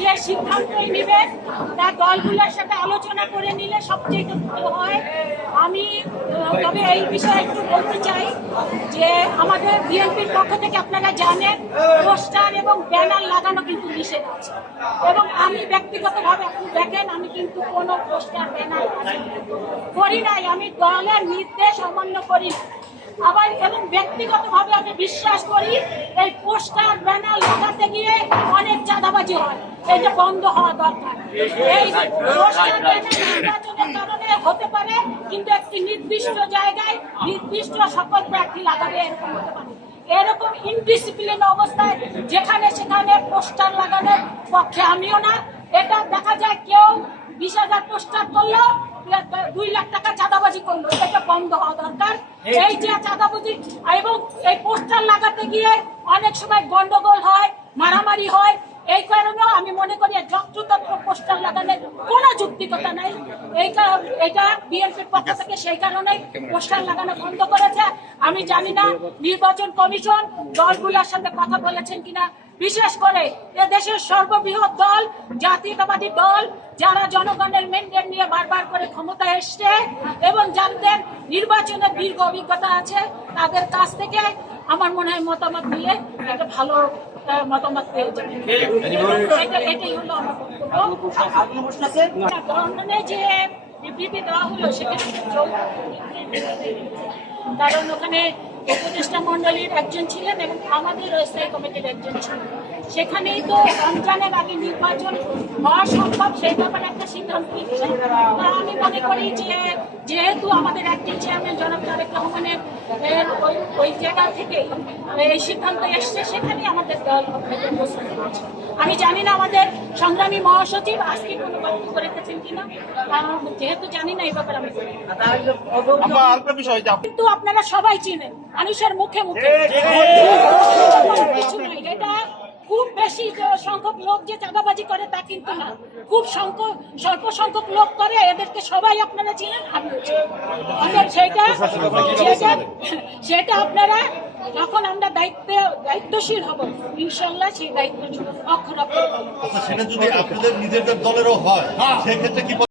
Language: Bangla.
যে সিদ্ধান্তই নেবে তা দলগুলোর সাথে আলোচনা করে নিলে সবচেয়ে ভালো হয়। আমি তবে এই বিষয়ে একটু বলতে চাই যে আমাদের বিএনপির পক্ষ থেকে আপনারা জানেন, পোস্টার এবং ব্যানার লাগানো কিন্তু নিষেধ আছে। এবং আমি ব্যক্তিগতভাবে দেখেন, আমি কিন্তু কোনো পোস্টার, ব্যানার করি নাই, আমি দলের নির্দেশ অমান্য করি। আবার এবং ব্যক্তিগতভাবে আমি বিশ্বাস করি, এই পোস্টার, ব্যানার লাগাতে গিয়ে চাঁদাবাজি হয়। এটা বন্ধ হওয়া দরকার। এই হতে পারে, কিন্তু একটি নির্দিষ্ট জায়গায় নির্দিষ্ট সকল প্রার্থী লাগাবে এরকম হতে পারে। এরকম ইনডিসিপ্লিন অবস্থায় যেখানে সেখানে পোস্টার লাগানোর পক্ষে আমিও না। এটা দেখা যায় কেউ বিশ হাজার পোস্টার করল, দুই লাখ টাকা চাঁদাবাজি করল। এটা বন্ধ হওয়া দরকার। এই যে চাঁদাবাজি, এবং এই পোস্টার লাগাতে গিয়ে অনেক সময় গন্ডগোল হয়, মারামারি হয় এই কারণেও আমি মনে করি যত্রতত্র পোস্টার লাগানোর কোনো যুক্তিকতা নাই। এই কারণ এটা বিএনপির পক্ষ থেকে সেই কারণেই পোস্টার লাগানো বন্ধ করেছে। আমি জানি না নির্বাচন কমিশন দলগুলোর সাথে কথা বলেছেন কিনা। বিশেষ করে এ দেশের সর্ববৃহৎ দল জাতীয়তাবাদী দল যারা জনগণের মেন্ডেট নিয়ে বারবার করে ক্ষমতা এসছে এবং যাদের নির্বাচনের দীর্ঘ অভিজ্ঞতা আছে তাদের কাছ থেকে আমার মনে হয় মতামত নিলে একটা ভালো মতামত পেয়ে যে বিবৃতি দেওয়া হলো সেখানে কারণ ওখানে উপদেষ্টা মন্ডলীর একজন ছিলেন এবং আমাদের স্থায়ী কমিটির একজন ছিলেন। সেখানেই তো রমজানের আগে নির্বাচন হওয়া সম্ভব, সেই ব্যাপারে একটা সিদ্ধান্ত নিচ্ছে আমি মনে করি যে যেহেতু আমাদের একজন চেয়ারম্যান জনাব তারেক রহমানের ওই ওই জায়গা থেকে এই সিদ্ধান্ত এসছে সেখানেই আমাদের দল। আমি জানি না আমাদের সংগ্রামী মহাসচিব আজকে কোনো বক্তব্য রেখেছেন কিনা যেহেতু জানি না এই ব্যাপারে আমি কিন্তু আপনারা সবাই চিনেন মানুষের মুখে মুখে। এটা বেশি সংখ্যক লোক যে চাঁদাবাজি করে তা কিন্তু না। খুব সংখ্যক স্বল্প সংখ্যক লোক করে এদেরকে সবাই আপনারা চিনেন? আমিও সেটা সেটা সেটা আপনারা যখন আমরা দায়িত্বে দায়িত্বশীল হব ইনশাল্লাহ সেই দায়িত্ব অক্ষর অক্ষর আচ্ছা সেটা যদি আপনাদের নিজেদের দলেরও হয়। সেক্ষেত্রে কি